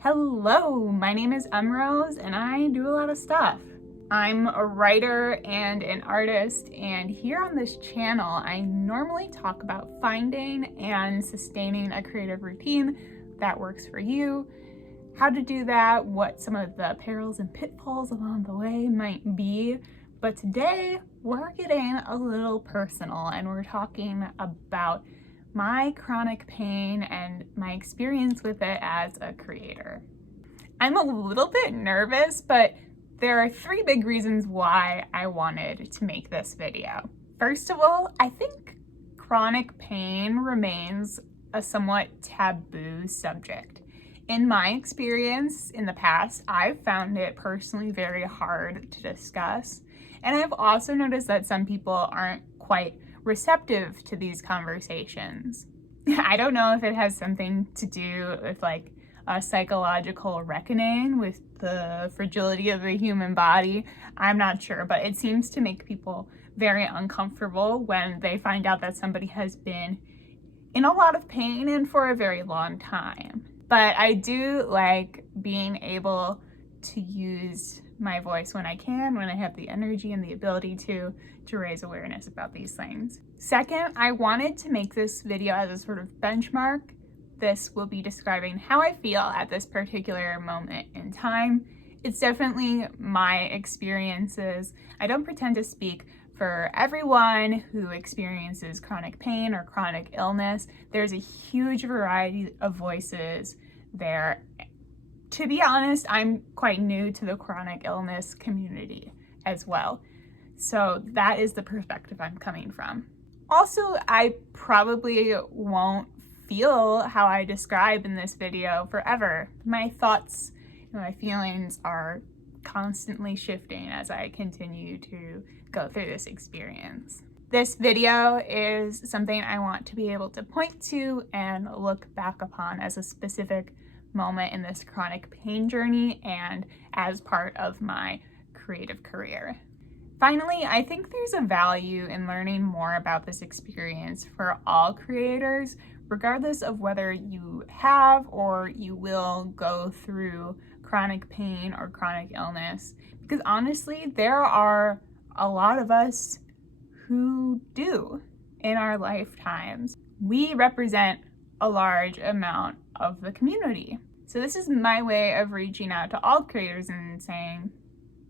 Hello, my name is Rose and I do a lot of stuff. I'm a writer and an artist, and here on this channel I normally talk about finding and sustaining a creative routine that works for you, how to do that, what some of the perils and pitfalls along the way might be. But today we're getting a little personal and we're talking about my chronic pain and my experience with it as a creator. I'm a little bit nervous, but there are three big reasons why I wanted to make this video. First of all, I think chronic pain remains a somewhat taboo subject. In my experience in the past, I've found it personally very hard to discuss. And I've also noticed that some people aren't quite receptive to these conversations. I don't know if it has something to do with like a psychological reckoning with the fragility of the human body. I'm not sure, but it seems to make people very uncomfortable when they find out that somebody has been in a lot of pain and for a very long time. But I do like being able to use my voice when I can, when I have the energy and the ability to raise awareness about these things. Second, I wanted to make this video as a sort of benchmark. This will be describing how I feel at this particular moment in time. It's definitely my experiences. I don't pretend to speak for everyone who experiences chronic pain or chronic illness. There's a huge variety of voices there. To be honest, I'm quite new to the chronic illness community as well. So that is the perspective I'm coming from. Also, I probably won't feel how I describe in this video forever. My thoughts and my feelings are constantly shifting as I continue to go through this experience. This video is something I want to be able to point to and look back upon as a specific moment in this chronic pain journey and as part of my creative career. Finally, I think there's a value in learning more about this experience for all creators, regardless of whether you have or you will go through chronic pain or chronic illness. Because honestly, there are a lot of us who do in our lifetimes. We represent a large amount of the community. So this is my way of reaching out to all creators and saying,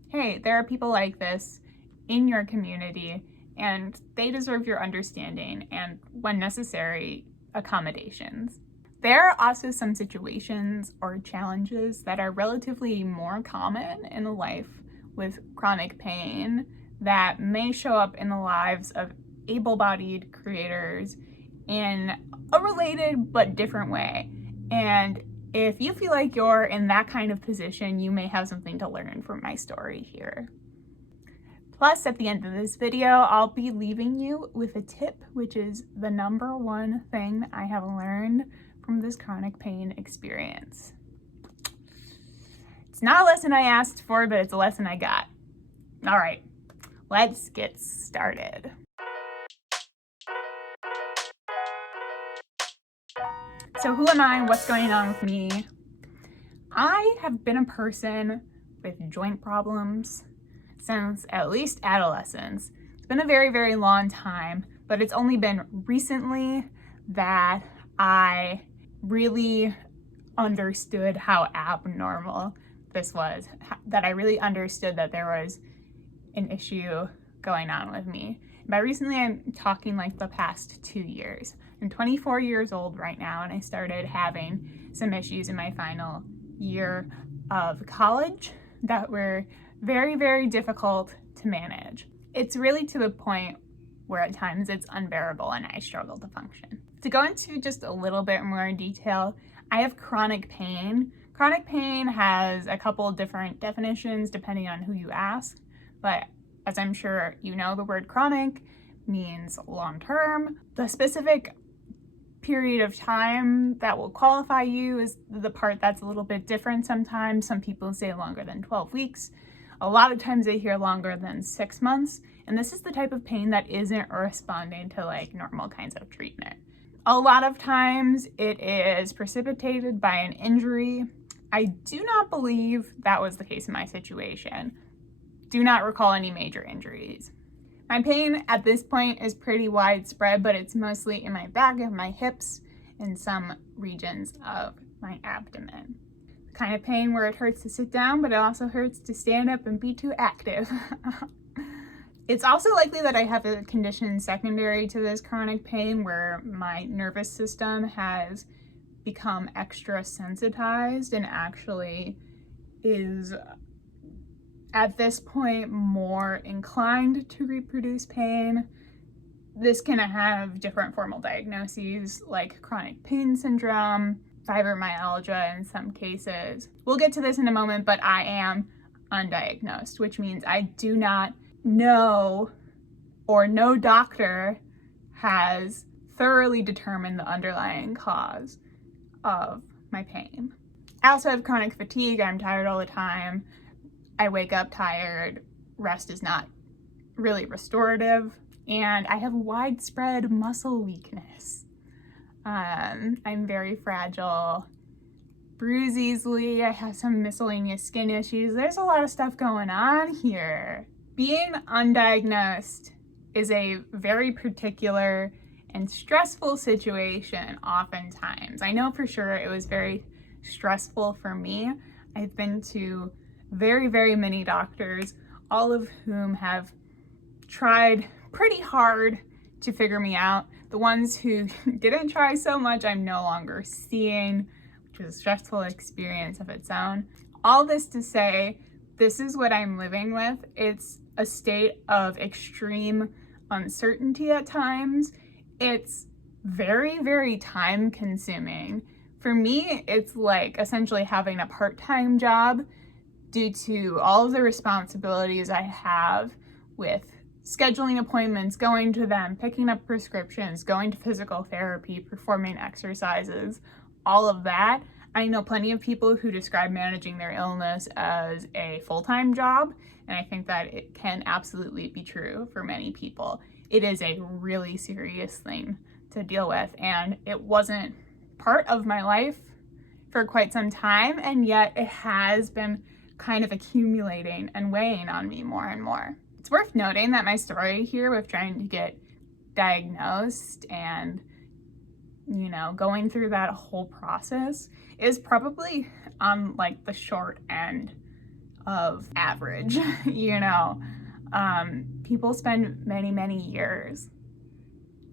hey, there are people like this in your community and they deserve your understanding and, when necessary, accommodations. There are also some situations or challenges that are relatively more common in a life with chronic pain that may show up in the lives of able-bodied creators in a related but different way. And if you feel like you're in that kind of position, you may have something to learn from my story here. Plus, at the end of this video, I'll be leaving you with a tip, which is the number one thing I have learned from this chronic pain experience. It's not a lesson I asked for, but it's a lesson I got. All right, let's get started. So who am I? What's going on with me? I have been a person with joint problems since at least adolescence. It's been a very, very long time, but it's only been recently that I really understood how abnormal this was, that I really understood that there was an issue going on with me. By recently, I'm talking like the past 2 years. I'm 24 years old right now, and I started having some issues in my final year of college that were very, very difficult to manage. It's really to the point where at times it's unbearable and I struggle to function. To go into just a little bit more detail, I have chronic pain. Chronic pain has a couple of different definitions depending on who you ask, but as I'm sure you know, the word chronic means long-term. The specific period of time that will qualify you is the part that's a little bit different sometimes. Some people say longer than 12 weeks. A lot of times I hear longer than 6 months, and this is the type of pain that isn't responding to like normal kinds of treatment. A lot of times it is precipitated by an injury I do not believe that was the case in my situation. Do not recall any major injuries. My pain at this point is pretty widespread, but it's mostly in my back and my hips and some regions of my abdomen. The kind of pain where it hurts to sit down, but it also hurts to stand up and be too active. It's also likely that I have a condition secondary to this chronic pain where my nervous system has become extra sensitized and actually is at this point more inclined to reproduce pain. This can have different formal diagnoses like chronic pain syndrome, fibromyalgia in some cases. We'll get to this in a moment, but I am undiagnosed, which means I do not know, or no doctor has thoroughly determined the underlying cause of my pain. I also have chronic fatigue. I'm tired all the time. I wake up tired. Rest is not really restorative. And I have widespread muscle weakness. I'm very fragile, bruise easily. I have some miscellaneous skin issues. There's a lot of stuff going on here. Being undiagnosed is a very particular and stressful situation oftentimes. I know for sure it was very stressful for me. I've been to very, very many doctors, all of whom have tried pretty hard to figure me out. The ones who didn't try so much, I'm no longer seeing, which was a stressful experience of its own. All this to say, this is what I'm living with. It's a state of extreme uncertainty at times. It's very, very time consuming. For me, it's like essentially having a part-time job due to all of the responsibilities I have with scheduling appointments, going to them, picking up prescriptions, going to physical therapy, performing exercises, all of that. I know plenty of people who describe managing their illness as a full-time job, and I think that it can absolutely be true for many people. It is a really serious thing to deal with, and it wasn't part of my life for quite some time, and yet it has been kind of accumulating and weighing on me more and more. It's worth noting that my story here with trying to get diagnosed and, going through that whole process is probably on like the short end of average. People spend many, many years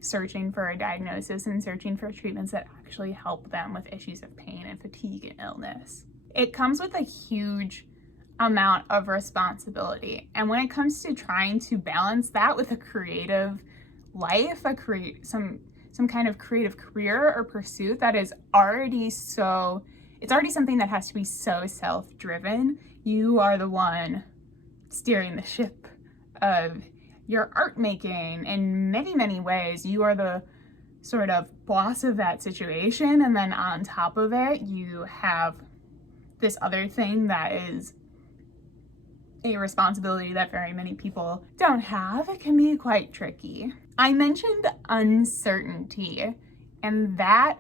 searching for a diagnosis and searching for treatments that actually help them with issues of pain and fatigue and illness. It comes with a huge amount of responsibility. And when it comes to trying to balance that with a creative life, some kind of creative career or pursuit that is already it's already something that has to be so self-driven. You are the one steering the ship of your art making in many, many ways. You are the sort of boss of that situation. And then on top of it, you have this other thing that is a responsibility that very many people don't have. It can be quite tricky. I mentioned uncertainty, and that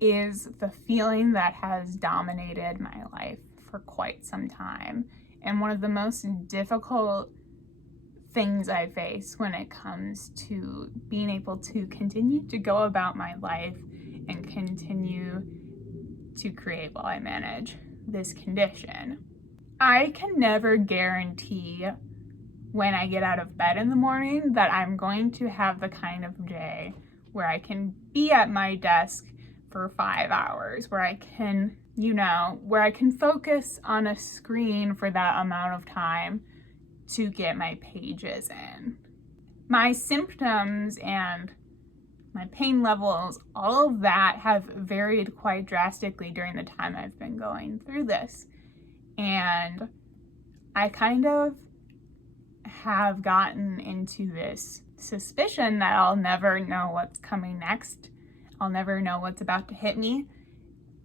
is the feeling that has dominated my life for quite some time. And one of the most difficult things I face when it comes to being able to continue to go about my life and continue to create while I manage this condition. I can never guarantee when I get out of bed in the morning that I'm going to have the kind of day where I can be at my desk for 5 hours, where I can, where I can focus on a screen for that amount of time to get my pages in. My symptoms and my pain levels, all of that have varied quite drastically during the time I've been going through this. And I kind of have gotten into this suspicion that I'll never know what's coming next. I'll never know what's about to hit me,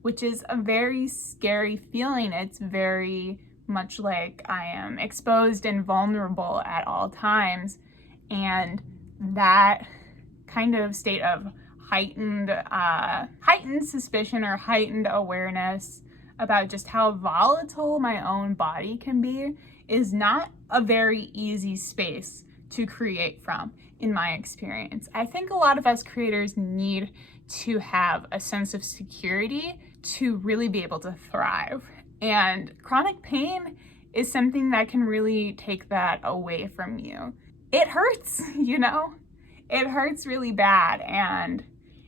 which is a very scary feeling. It's very much like I am exposed and vulnerable at all times. And that kind of state of heightened suspicion or heightened awareness about just how volatile my own body can be is not a very easy space to create from, in my experience. I think a lot of us creators need to have a sense of security to really be able to thrive. And chronic pain is something that can really take that away from you. It hurts, you know? It hurts really bad, and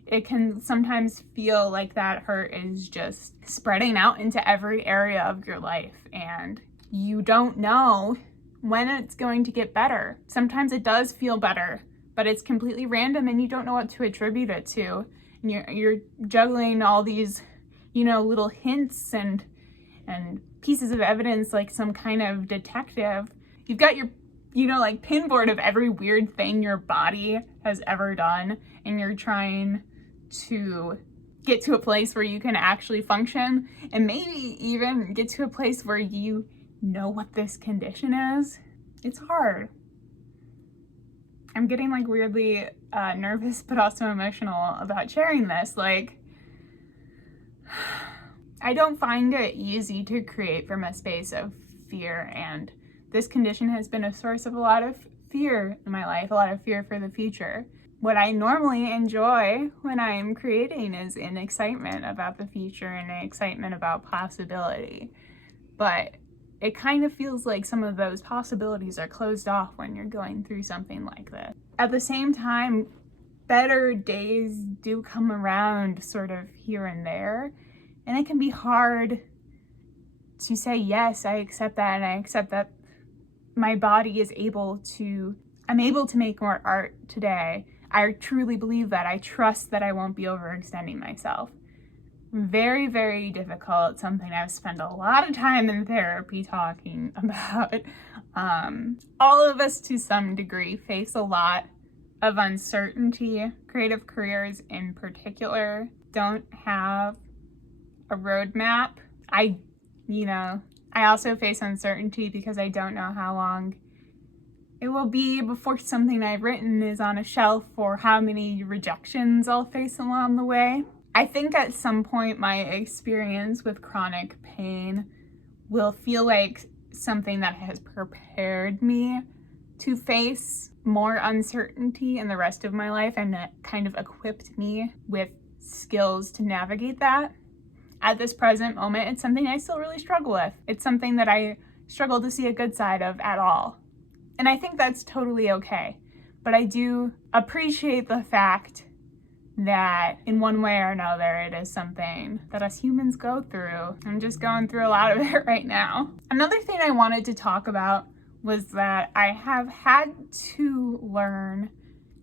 it can sometimes feel like that hurt is just spreading out into every area of your life, and you don't know when it's going to get better. Sometimes it does feel better, but it's completely random and you don't know what to attribute it to. And you're juggling all these, little hints and pieces of evidence like some kind of detective. You've got your, pinboard of every weird thing your body has ever done, and you're trying to get to a place where you can actually function and maybe even get to a place where you know what this condition is. It's hard. I'm getting weirdly nervous but also emotional about sharing this. I don't find it easy to create from a space of fear, and this condition has been a source of a lot of fear in my life, a lot of fear for the future. What I normally enjoy when I'm creating is an excitement about the future and an excitement about possibility. But it kind of feels like some of those possibilities are closed off when you're going through something like this. At the same time, better days do come around sort of here and there, and it can be hard to say, yes, I accept that, and I accept that my body is I'm able to make more art today. I truly believe that. I trust that I won't be overextending myself. Very, very difficult. Something I've spent a lot of time in therapy talking about. All of us to some degree face a lot of uncertainty. Creative careers in particular don't have a roadmap. I also face uncertainty because I don't know how long it will be before something I've written is on a shelf, or how many rejections I'll face along the way. I think at some point my experience with chronic pain will feel like something that has prepared me to face more uncertainty in the rest of my life, and that kind of equipped me with skills to navigate that. At this present moment, it's something I still really struggle with. It's something that I struggle to see a good side of at all. And I think that's totally okay. But I do appreciate the fact that in one way or another, it is something that us humans go through. I'm just going through a lot of it right now. Another thing I wanted to talk about was that I have had to learn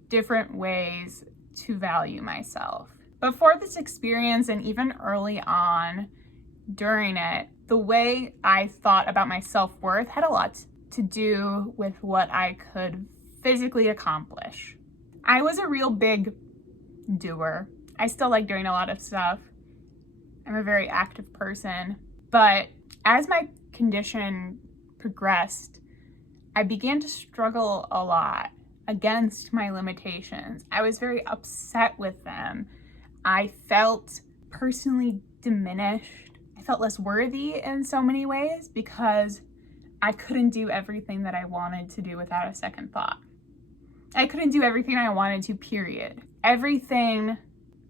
different ways to value myself. Before this experience, and even early on during it, the way I thought about my self-worth had a lot to do with what I could physically accomplish. I was a real big doer. I still like doing a lot of stuff. I'm a very active person. But as my condition progressed, I began to struggle a lot against my limitations. I was very upset with them. I felt personally diminished. I felt less worthy in so many ways because I couldn't do everything that I wanted to do without a second thought. I couldn't do everything I wanted to, period. Everything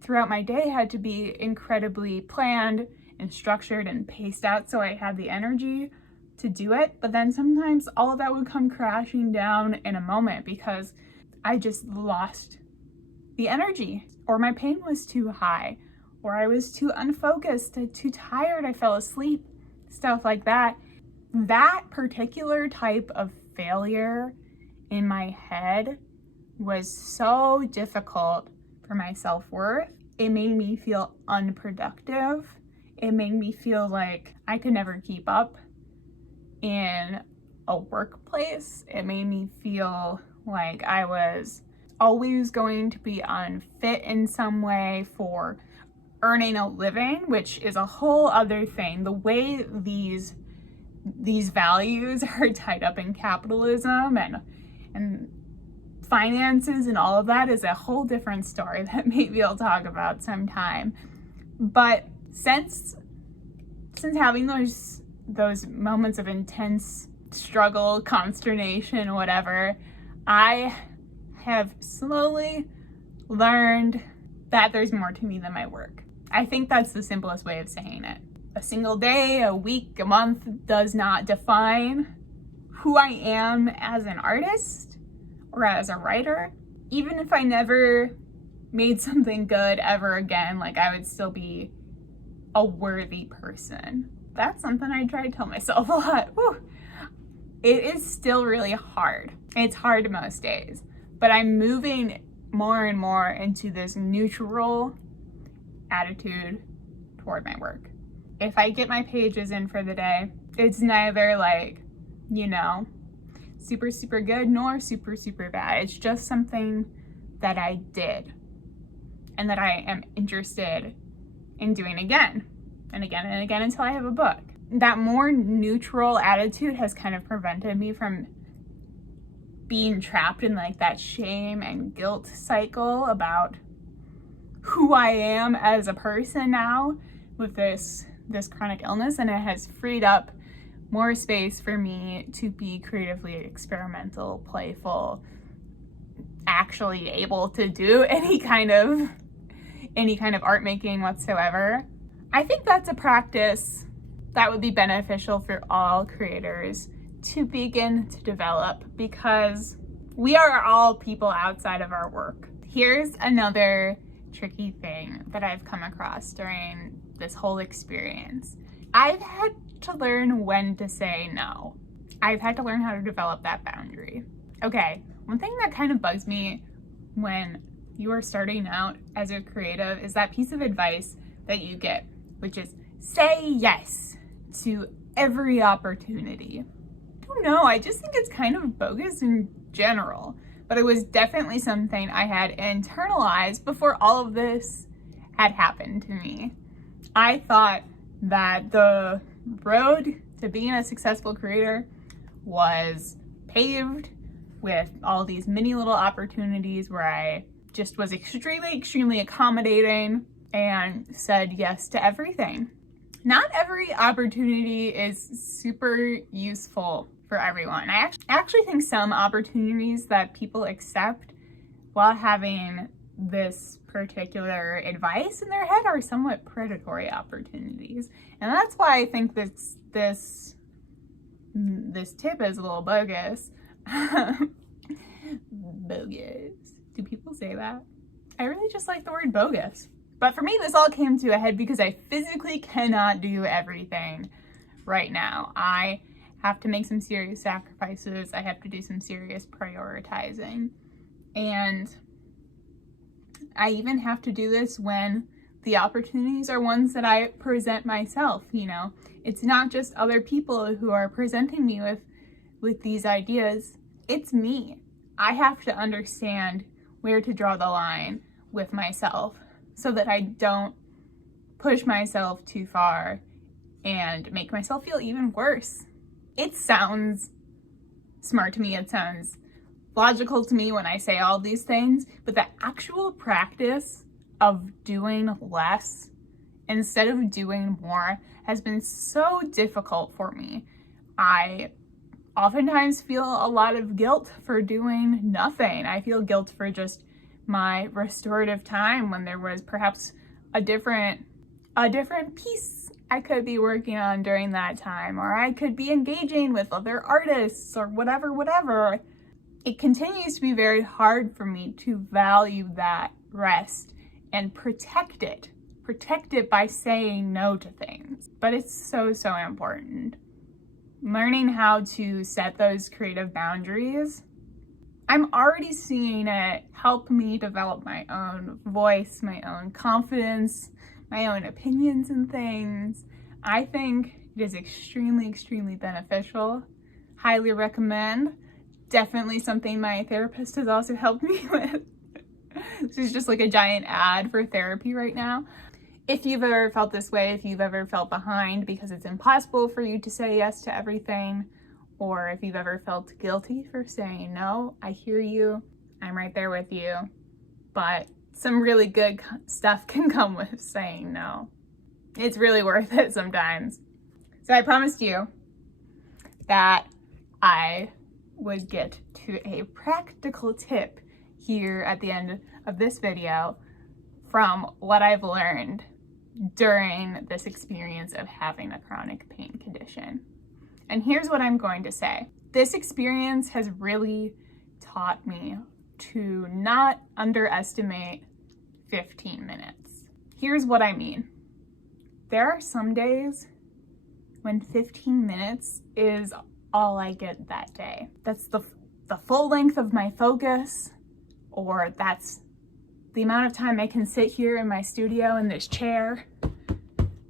throughout my day had to be incredibly planned and structured and paced out so I had the energy to do it. But then sometimes all of that would come crashing down in a moment because I just lost the energy, or my pain was too high, or I was too unfocused, too tired, I fell asleep, stuff like that. That particular type of failure in my head was so difficult for my self-worth. It made me feel unproductive. It made me feel like I could never keep up in a workplace. It made me feel like I was always going to be unfit in some way for earning a living, which is a whole other thing. The way these values are tied up in capitalism and finances and all of that is a whole different story that maybe I'll talk about sometime. But since since having those moments of intense struggle, consternation, whatever, I have slowly learned that there's more to me than my work. I think that's the simplest way of saying it. A single day, a week, a month does not define who I am as an artist or as a writer. Even if I never made something good ever again, like, I would still be a worthy person. That's something I try to tell myself a lot. Whew. It is still really hard. It's hard most days, but I'm moving more and more into this neutral attitude toward my work. If I get my pages in for the day, it's neither like, super, super good nor super, super bad. It's just something that I did and that I am interested in doing again and again and again until I have a book. That more neutral attitude has kind of prevented me from being trapped in like that shame and guilt cycle about who I am as a person now with this chronic illness, and it has freed up more space for me to be creatively experimental, playful, actually able to do any kind of art making whatsoever. I think that's a practice that would be beneficial for all creators to begin to develop, because we are all people outside of our work. Here's another tricky thing that I've come across during this whole experience. I've had to learn when to say no. I've had to learn how to develop that boundary. Okay, one thing that kind of bugs me when you are starting out as a creative is that piece of advice that you get, which is say yes to every opportunity. I don't know, I just think it's kind of bogus in general, but it was definitely something I had internalized before all of this had happened to me. I thought that the road to being a successful creator was paved with all these mini little opportunities where I just was extremely, extremely accommodating and said yes to everything. Not every opportunity is super useful for everyone. I actually think some opportunities that people accept while having this particular advice in their head are somewhat predatory opportunities. And that's why I think this tip is a little bogus. Bogus. Do people say that? I really just like the word bogus. But for me, this all came to a head because I physically cannot do everything right now. I have to make some serious sacrifices. I have to do some serious prioritizing. And I even have to do this when the opportunities are ones that I present myself, It's not just other people who are presenting me with these ideas. It's me. I have to understand where to draw the line with myself so that I don't push myself too far and make myself feel even worse. It sounds smart to me. It sounds logical to me when I say all these things, but the actual practice of doing less instead of doing more has been so difficult for me. I oftentimes feel a lot of guilt for doing nothing. I feel guilt for just my restorative time when there was perhaps a different piece I could be working on during that time, or I could be engaging with other artists or whatever. It continues to be very hard for me to value that rest and protect it by saying no to things. But it's so, so important. Learning how to set those creative boundaries, I'm already seeing it help me develop my own voice, my own confidence, my own opinions and things. I think it is extremely, extremely beneficial. Highly recommend. Definitely something my therapist has also helped me with. This is just like a giant ad for therapy right now. If you've ever felt this way, if you've ever felt behind because it's impossible for you to say yes to everything, or if you've ever felt guilty for saying no, I hear you. I'm right there with you. But some really good stuff can come with saying no. It's really worth it sometimes. So I promised you that I would get to a practical tip here at the end of this video from what I've learned during this experience of having a chronic pain condition. And here's what I'm going to say. This experience has really taught me to not underestimate 15 minutes. Here's what I mean. There are some days when 15 minutes is all I get that day. That's the full length of my focus, or that's the amount of time I can sit here in my studio in this chair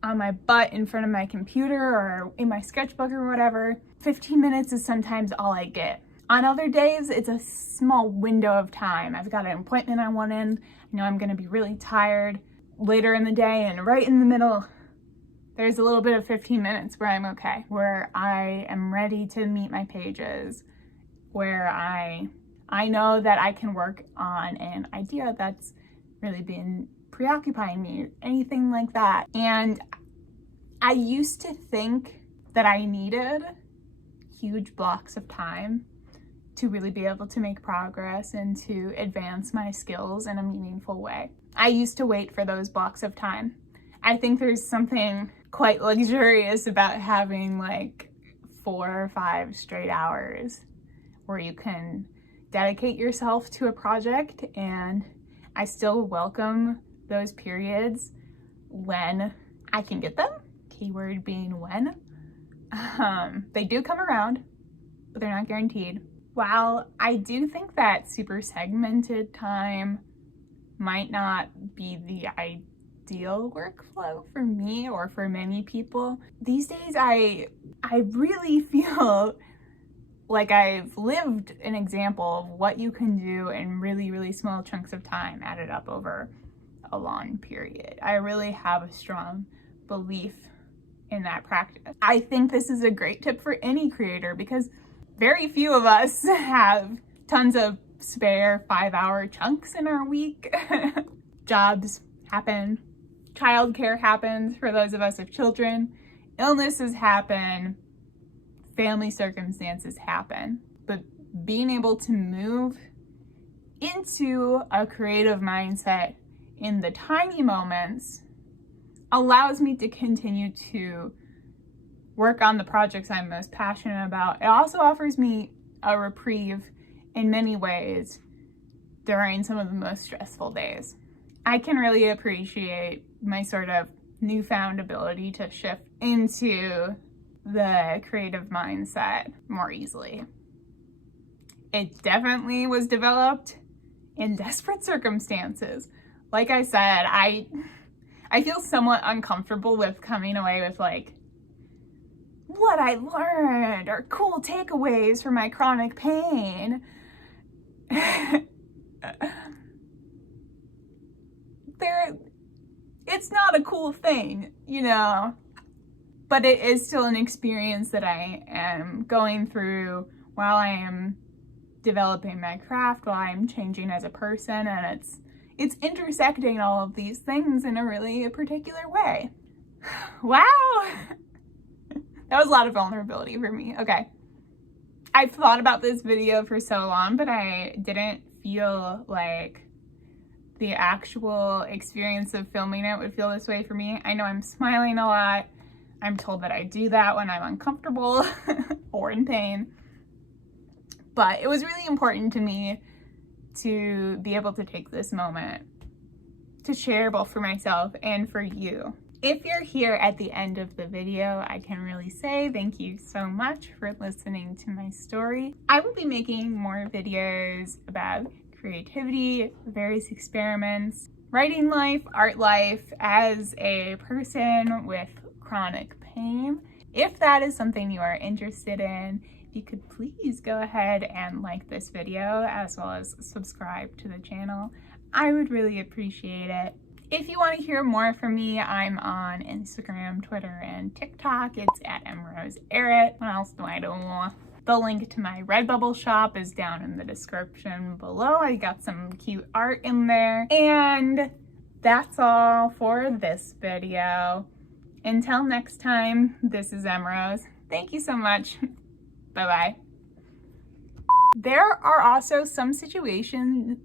on my butt in front of my computer or in my sketchbook or whatever. 15 minutes is sometimes all I get. On other days, it's a small window of time. I've got an appointment on one end. I know I'm gonna be really tired later in the day, and right in the middle, there's a little bit of 15 minutes where I'm okay, where I am ready to meet my pages, where I know that I can work on an idea that's really been preoccupying me, anything like that. And I used to think that I needed huge blocks of time to really be able to make progress and to advance my skills in a meaningful way. I used to wait for those blocks of time. I think there's something quite luxurious about having like 4 or 5 straight hours where you can dedicate yourself to a project, and I still welcome those periods when I can get them, keyword being when. They do come around, but they're not guaranteed. While I do think that super segmented time might not be the ideal workflow for me or for many people, these days I really feel like I've lived an example of what you can do in really, really small chunks of time added up over a long period. I really have a strong belief in that practice. I think this is a great tip for any creator because very few of us have tons of spare 5-hour chunks in our week. Jobs happen, childcare happens for those of us with children, illnesses happen, family circumstances happen. But being able to move into a creative mindset in the tiny moments allows me to continue to work on the projects I'm most passionate about. It also offers me a reprieve in many ways during some of the most stressful days. I can really appreciate my sort of newfound ability to shift into the creative mindset more easily. It definitely was developed in desperate circumstances. Like I said, I feel somewhat uncomfortable with coming away with like what I learned or cool takeaways from my chronic pain. It's not a cool thing, you know, but it is still an experience that I am going through while I am developing my craft, while I'm changing as a person, and it's intersecting all of these things in a really particular way. Wow. That was a lot of vulnerability for me. Okay. I've thought about this video for so long, but I didn't feel like the actual experience of filming it would feel this way for me. I know I'm smiling a lot. I'm told that I do that when I'm uncomfortable or in pain. But it was really important to me to be able to take this moment to share both for myself and for you. If you're here at the end of the video, I can really say thank you so much for listening to my story. I will be making more videos about creativity, various experiments, writing life, art life as a person with chronic pain. If that is something you are interested in, if you could please go ahead and like this video as well as subscribe to the channel. I would really appreciate it. If you want to hear more from me, I'm on Instagram, Twitter, and TikTok. It's at mrosearrett. What else do I do? The link to my Redbubble shop is down in the description below. I got some cute art in there. And that's all for this video. Until next time, this is Rose. Thank you so much. Bye-bye. There are also some situations